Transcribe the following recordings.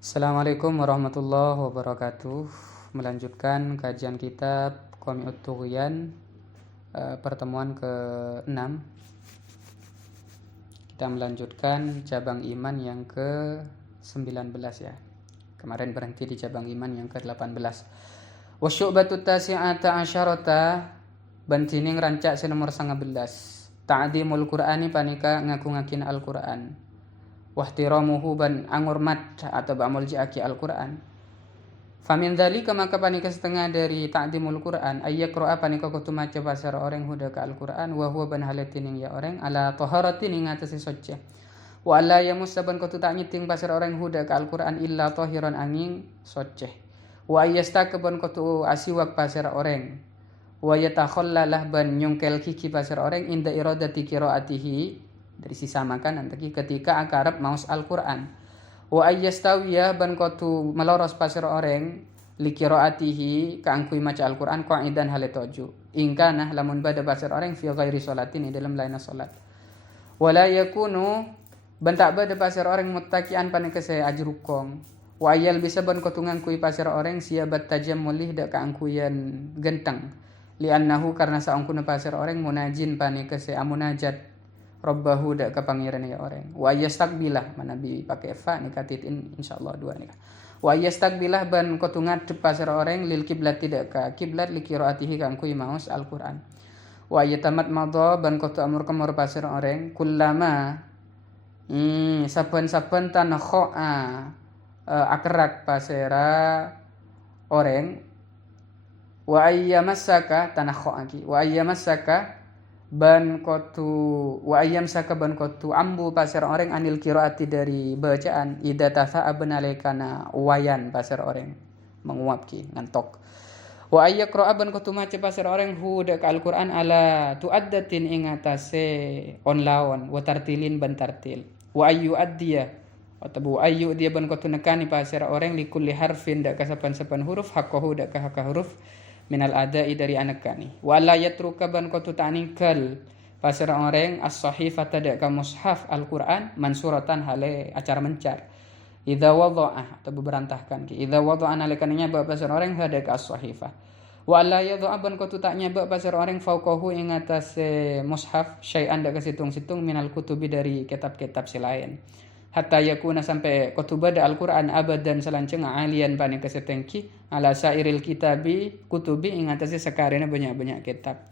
Assalamualaikum warahmatullahi wabarakatuh. Melanjutkan kajian kitab Qami'ut Tughyan, pertemuan ke-6. Kita melanjutkan cabang iman yang ke-19 ya. Kemarin berhenti di cabang iman yang ke-18. Wa syu'batut tasi'ata asyarata bantining rancak senomor 19. Ta'dimul Qur'ani panika ngaku-ngakin Al-Qur'an. Wahtiramuhu ban angurmat atau ba'amul ji'aki Al-Quran. Famin dhalika maka panika setengah dari ta'dimul Quran ayyakro'a panika kutu maca pasar orang huda ka Al-Quran wa huwa ban halatining ya orang ala taharatin ing atase socce wa alla yamussa ban kutu tak nyiting pasar orang huda ka Al-Quran illa tahiran angin socce wa ayyastaka ban kutu asiwak pasar orang wa yatakhallalah ban nyongkel kiki pasar orang inda iradati qiraatihi dari sisa makanan tadi ketika akarab maus Al-Quran wa ayyastawiya ban kotu meloros pasir orang likiraatihi kaangkui maca Al-Quran qa'idan haletoju ingkana lamun bada pasir orang fi ghairi sholatin dalam lain salat wala yakunu ban tak bada pasir orang muttaqian panika saya ajrukong wa ayyal bisa ban kotu ngangkui pasir orang siabat tajammulih dak kaangkuyan genteng li'annahu karena saungkuna pasir orang munajin panika saya munajat Rabbahu dak ke pangeran ya orang. Wa yastaqbilah manabi pakai fa nikatin insyaallah dua nikah. Wa yastaqbilah ban kotungat pasar orang lil kiblat tidak ka kiblat li qiraatihi kang kui maus Al-Qur'an. Wa yatamat madha ban kotu amur kemur pasar orang kullama saben-saben tanakha akrak pasera orang wa ayyamassaka tanakha aki wa ayyamassaka ban kotu wa ayyam saka ban kotu ambu pasir orang anil qiraati dari bacaan ida tasa abenalekana wayan pasir orang menguap ki ngantok wa ayyaqra ban kotu maca pasir orang huda ka Al-Qur'an ala tuaddatin ing atase on lawan wa tartilin ban tartil wa ayyu addiya atau ayyu dia ban kotu nekani pasir orang likulli harfin dak kasapan-sapan huruf haqqahu dak ka huruf minal adai dari anak kani wala yatruka ban kotu ta'ningkal pasir orang as-sahifata dak ka mushaf Al-Qur'an mansuratan hale acara mencar idza wada'ah atau beberantahkan ki idza wada'ana lekaninya ba pasir orang hada ka as-sahifah wala yadha'a ban kotu taknya ba pasir orang fauqahu ing atas mushaf syai'an dak situng-situng minal kutubi dari kitab-kitab selain hatta yakuna sampai kutubada Al-Qur'an abadan salanceng alian pani kesetengki ala sairil kitabi kutubi ing atase sakarena banyak-banyak kitab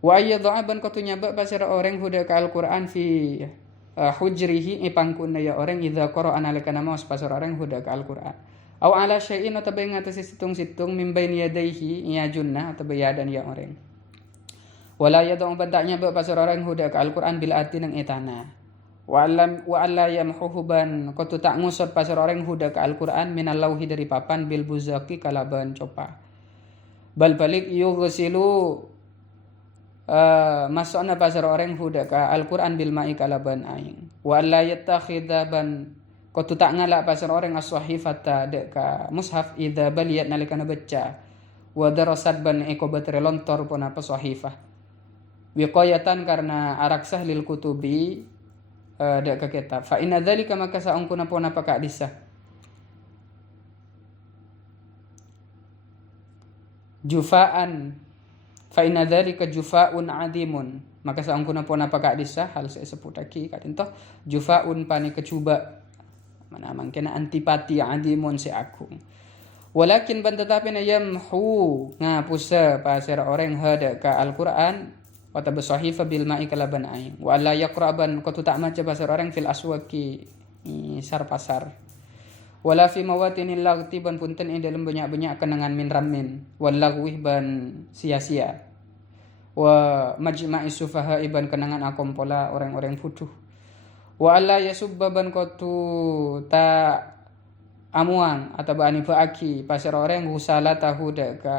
wa ayyadha ban kutunya ba pasir orang huda ka Al-Qur'an fi hujrihi ipangkunna ya orang idza qara'ana lekana maus pasir orang huda ka Al-Qur'an aw ala syai'in atau ing atase situng-situng min baini yadaihi ya junna atau bayadan ya orang wala yadha ban taknya ba pasir orang huda ka Al-Qur'an bil ati nang etana wa alla yamhuhu ban kotu tak ngusut pasar orang huda ka Al-Qur'an minal lauhi dari papan bil buzaki kalaban copa bal balik yughsilu masukna pasar orang huda ka Al-Qur'an bil ma'i kalaban aing wa alla yattakhidha ban kotu tak ngalak pasar orang as-sahifata de ka mushaf idza baliyat nalikana baca wa darasat ban ekobat relontor pun apa sahifah wiqayatan karena araksah lil kutubi dak ka kitab fa inna dzalika maka saungkuna pun apa ka disah jufaan fa inna dzalika jufaun adimun maka saungkuna pun apa ka disah hal seputaki kadintoh jufaun pani kecuba mana mangkena antipati adimun si aku walakin ban tetapi na yamhu ngapusa pasir orang hada ka Al-Qur'an wata basahifa bil ma'i kalaban aing wa la yaqraban kotu tak maca pasar orang fil aswaqi sar pasar wala fi mawatinil lagti ban punten ing dalam banyak-banyak kenangan min ramin wal lagwih ban sia-sia wa majma'is sufaha iban kenangan akompola orang-orang futuh wa alla yasubba ban kotu ta amuang atau bani faaki pasar orang husala tahuda ka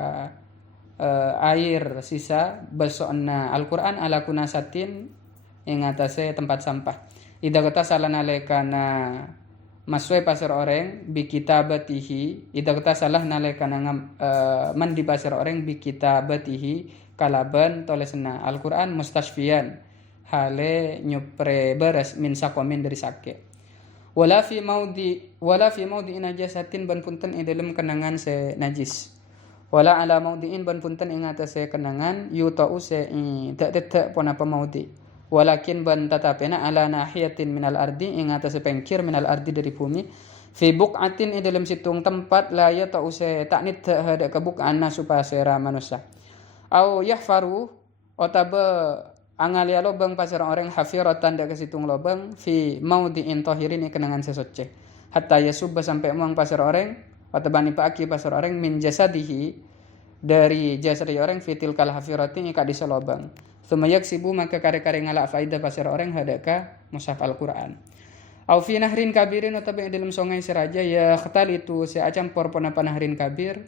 air sisa basokna Al-Qur'an ala kunasatin ing atase tempat sampah ida kata salana lekana maswe pasar orang bi kitabatihi ida kata salah nalekana man di pasar orang bi kitabatihi kalaban tolesna Al-Qur'an mustashfiyan hale nyupre beres min sakomin dari sake wala fi maudi najasatin ban punten ing dalem kenangan se najis. Wala ala maudiin ban punten ing atase kenangan yutau se tak pon apa maudi. Walakin ban tatapena ala nahiyatin minal ardi ing atase pengkir minal ardi dari bumi. Fi buqatin ing dalam situng tempat la ya tau se taknit hada ke bukan supaya sera manusia. Au yahfaru otabe angalia lobang pasar orang hafiratan dak ke situng lobang fi maudiin tahirin kenangan sesoce. Hatta yasubba sampai muang pasar orang watabani paaki pasar orang min jasadihi dari jasad orang fitil kal hafirati ika di selobang. Sumayak sibu maka kare-kare ngalak faidah pasar orang hadaka mushaf Al-Quran. Au fi nahrin kabirin utabe dalam sungai seraja ya khatal itu seacampur ponapa nahrin kabir.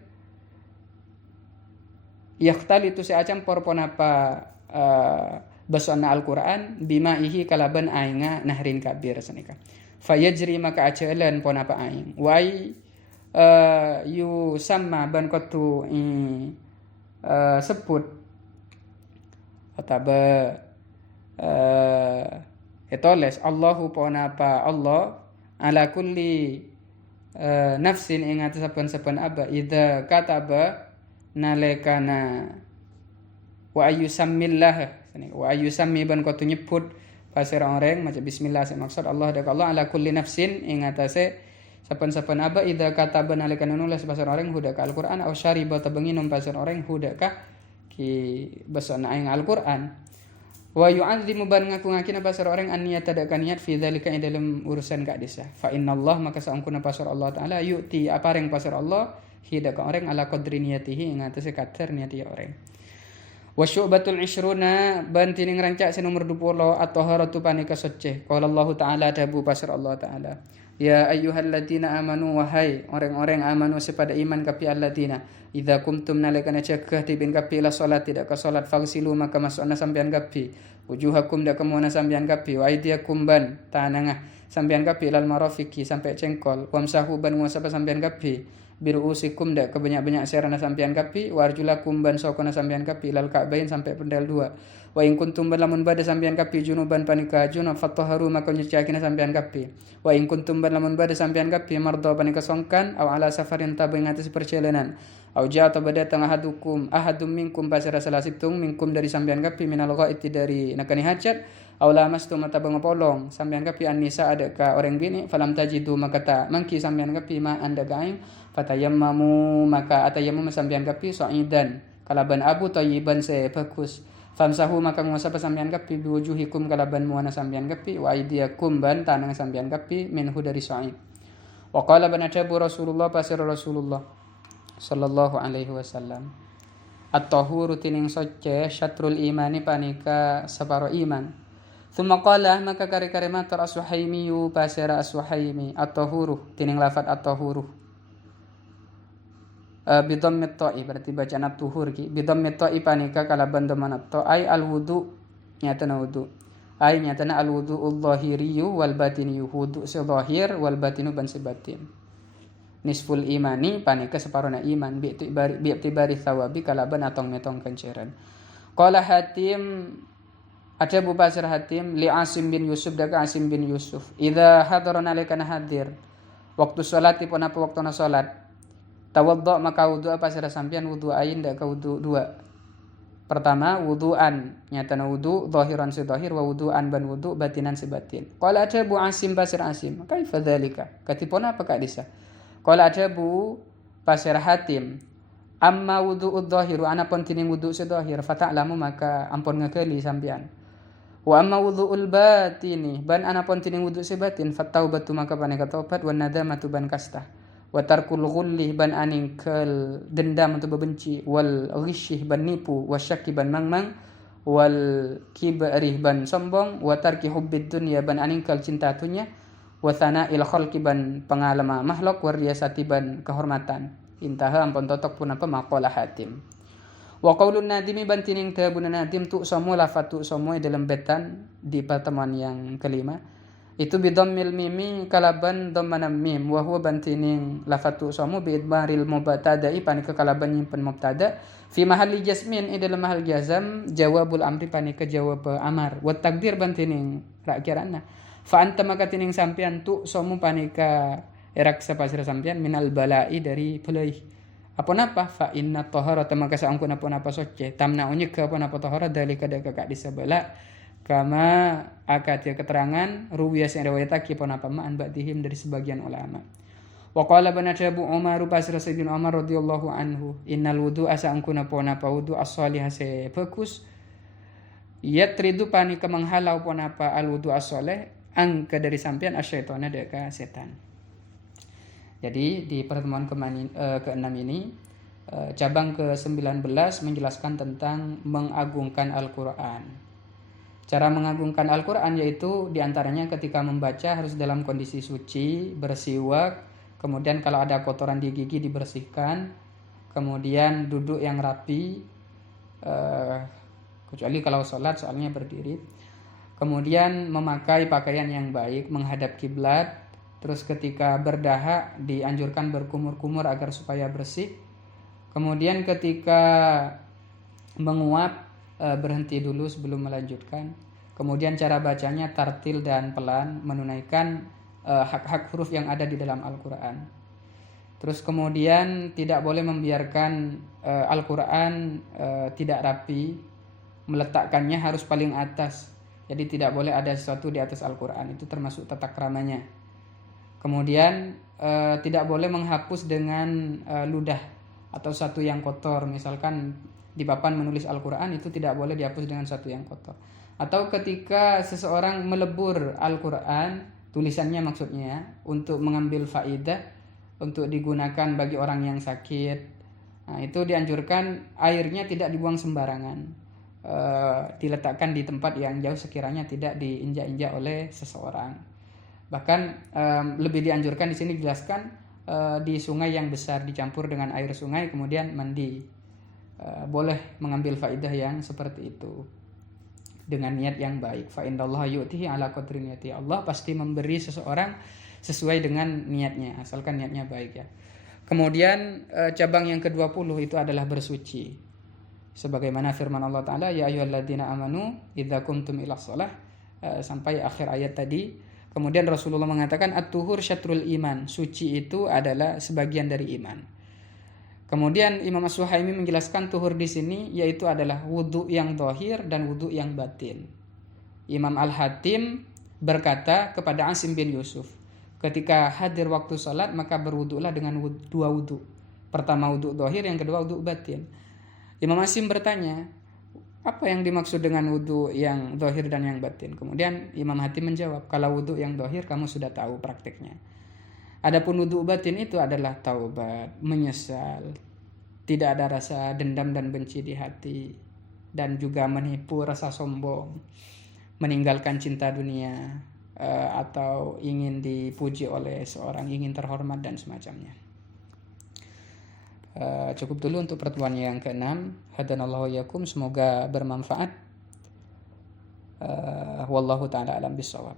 Ya khatal itu seacampur ponapa basana Al-Quran bima ihi kalaban ainga nahrin kabir sanika. Fayajri maka ajalan ponapa aing. Wai yu sama ban kotu sebut ataba etoles Allahu ponapa Allah ala kulli nafsin ing atas saben-saben aba idza kataba nalekana wa ayyusammillah wa ayyusammi ban kotu nyebut pasir orang macam bismillah maksud Allah dak Allah ala kulli nafsin ing atase sapan-sapan aba idza kataba nalika nulis pasir orang huda ka Al-Qur'an aw syariba tabenginum pasir orang huda ka ki basana ing Al-Qur'an wa yu'azzimu ban ngaku-ngakina pasir orang an niat tadakan niat fi dzalika dalam urusan ka desa fa innallah maka saungkuna pasir Allah taala yu'ti apareng pasir Allah hida ka orang ala qadri niyatihi ing atase kadar niati orang. Wa syu'batul 20 ban tining rancak nomor 20 at-taharatu panika suci. Qala Allah taala dabu pasir Allah taala. Ya ayyuhalladzina amanu wahai orang-orang amanu sepada iman kapi alladzina idza kumtum nalikana cegah tibin kapi la salat tidak ka salat fagsilu maka masukna sampean kapi wujuhakum dak kemuana sampean kapi wa aydiyakum ban tanangah sampean kapi lal marafiqi sampai cengkol wamsahu ban nguasapa sampean kapi biruusikum dak kebanyak-banyak serana sampean kapi warjulakum ban sokona sampean kapi lal ka'bain sampai pendal 2 wa in kuntum lamun bada sampean kapi junuban panika junub fatahharu maka nyuciakina sampean kapi wa in kuntum lamun bada sampean kapi marda panika songkan aw ala safarin tabu ing atas perjalanan aw ja'ata bada tangahadukum ahadum minkum pasara salasiptung minkum dari sampean kapi minal ghaiti dari nakani hajat aw lamastum mata bangapolong sampean kapi an-nisa ada ka orang bini falam tajidu maka ta mangki sampean kapi ma anda gaing fatayammamu maka atayammum sampean kapi sa'idan kalaban abu thayyiban se bagus famsahu maka ngusapa sampean kapi biwujuhikum kalaban muana sampean kapi wa aydiyakum ban tanang sampean kapi minhu dari sa'id wa qala banajabu Rasulullah pasir Rasulullah sallallahu alaihi wasallam at-tahuru tining soce syatrul imani panika separo iman thumma qala maka kare-kare matar as-suhaimi pasir as-suhaimi at-tahuru tining lafat at-tahuru bidhammit ta'i berarti bacaan tuhur ki bidhammit ta'i panika kalaban dhamanat ta ai al-wudu nyatana wudu ai nyatana al-wudu'ul zahiriyyu wal batiniyu wudu zahir wal batinu ban batin nisful imani panika separona iman bi'tibari thawabi kalaban atong metong kenceran qala Hatim ada Bu Pasir Hatim li Asim bin Yusuf daga Asim bin Yusuf idza hadara nalikana hadir waktu salat pun apa waktuna salat tawaddo maka wudu apa sira sampean wudu ain dak ka wudu 2 pertama wuduan nyatana wudu zahiran si zahir wa wuduan ban wudu batinan si batin qala ajabu Asim Pasir Asim kaifa dzalika katipona apa kak disa qala ajabu Pasir Hatim amma wudu'ud zahiru anapun tining wudu si zahir fata'lamu maka ampun ngekeli sampean wa amma wudu'ul batini ban anapun tining wudu si batin fataubatu maka paneka taubat wan nadamatu ban kastah wa tarkul ghulli ban aningkel dendam atau bebenci wal ghishih ban nipu wasyaki ban mangmang wal kibri ban sombong wa tarki hubbid dunya ban aningkel cinta dunya wa thana'il khalqi ban pengalama makhluk wa riyasati ban kehormatan intaha ampun totok pun apa maqala Hatim wa qaulun nadimi ban tining tabuna nadim tu samu lafatu samu dalam betan di pertemuan yang kelima itu bidhammil mimi kalaban dhammanam mim wa huwa bantining lafatu samu bi idmaril mubtada'i panika kalaban nyimpen mubtada fi mahalli jasmin dalam mahal jazam jawabul amri panika jawab amar wa takdir bantining ra kirana Fa anta maka tining sampean tu somu panika erak sapasira sampean minal balai dari pelai. Apa napa fa inna taharata maka saangkun apa soce tamna unyek apa napa tahara dalika kakak disabala kama akatir keterangan ruwiyas yang riwayatake apa napa ma'an ba'dihim dari sebagian ulama. Wa qala banatabu Umar pasira sayyidina Umar radhiyallahu anhu innal wudu asa angkuna pona pa wudu as-salih se bagus yatridu panika menghalau pona pa al wudu as-salih angka dari sampean asyaitona deka setan. Jadi di pertemuan ke-6 ini cabang ke-19 menjelaskan tentang mengagungkan Al-Qur'an. Cara mengagungkan Al-Qur'an yaitu diantaranya ketika membaca harus dalam kondisi suci, bersiwak. Kemudian kalau ada kotoran di gigi dibersihkan, kemudian duduk yang rapi, kecuali kalau sholat soalnya berdiri. Kemudian memakai pakaian yang baik, menghadap kiblat. Terus ketika berdahak dianjurkan berkumur-kumur agar supaya bersih. Kemudian ketika menguap berhenti dulu sebelum melanjutkan. Kemudian cara bacanya tartil dan pelan, menunaikan hak-hak huruf yang ada di dalam Al-Quran. Terus kemudian tidak boleh membiarkan Al-Quran tidak rapi, meletakkannya harus paling atas. Jadi tidak boleh ada sesuatu di atas Al-Quran, itu termasuk tata keramanya. Kemudian tidak boleh menghapus dengan ludah atau satu yang kotor. Misalkan di papan menulis Al-Quran itu tidak boleh dihapus dengan satu yang kotor. Atau ketika seseorang melebur Al-Quran, tulisannya maksudnya untuk mengambil faidah untuk digunakan bagi orang yang sakit. Nah, itu dianjurkan airnya tidak dibuang sembarangan, diletakkan di tempat yang jauh sekiranya tidak diinjak-injak oleh seseorang. Bahkan lebih dianjurkan di sini dijelaskan di sungai yang besar dicampur dengan air sungai kemudian mandi. Boleh mengambil faidah yang seperti itu dengan niat yang baik. Fa innallaha yu'tihi ala qadri niyati. Allah pasti memberi seseorang sesuai dengan niatnya, asalkan niatnya baik ya. Kemudian cabang yang ke-20 itu adalah bersuci. Sebagaimana firman Allah Ta'ala, ya ayyuhalladzina amanu idza qumtum ila shalah, sampai akhir ayat tadi. Kemudian Rasulullah mengatakan at-tuhur syatrul iman, suci itu adalah sebagian dari iman. Kemudian Imam As-Suhaimi menjelaskan tuhur di sini yaitu adalah wudu yang zahir dan wudu yang batin. Imam Al-Hatim berkata kepada Asim bin Yusuf, ketika hadir waktu salat maka berwudulah dengan dua wudu. Pertama wudu zahir, yang kedua wudu batin. Imam Asim bertanya, apa yang dimaksud dengan wudu yang zahir dan yang batin? Kemudian Imam Hatim menjawab, kalau wudu yang zahir kamu sudah tahu praktiknya. Adapun wudu batin itu adalah taubat, menyesal, tidak ada rasa dendam dan benci di hati, dan juga menipu rasa sombong, meninggalkan cinta dunia, atau ingin dipuji oleh seorang, ingin terhormat dan semacamnya. Cukup dulu untuk pertemuan yang ke-6. Hadanallahu yakum, semoga bermanfaat. Wallahu ta'ala alam bisawab.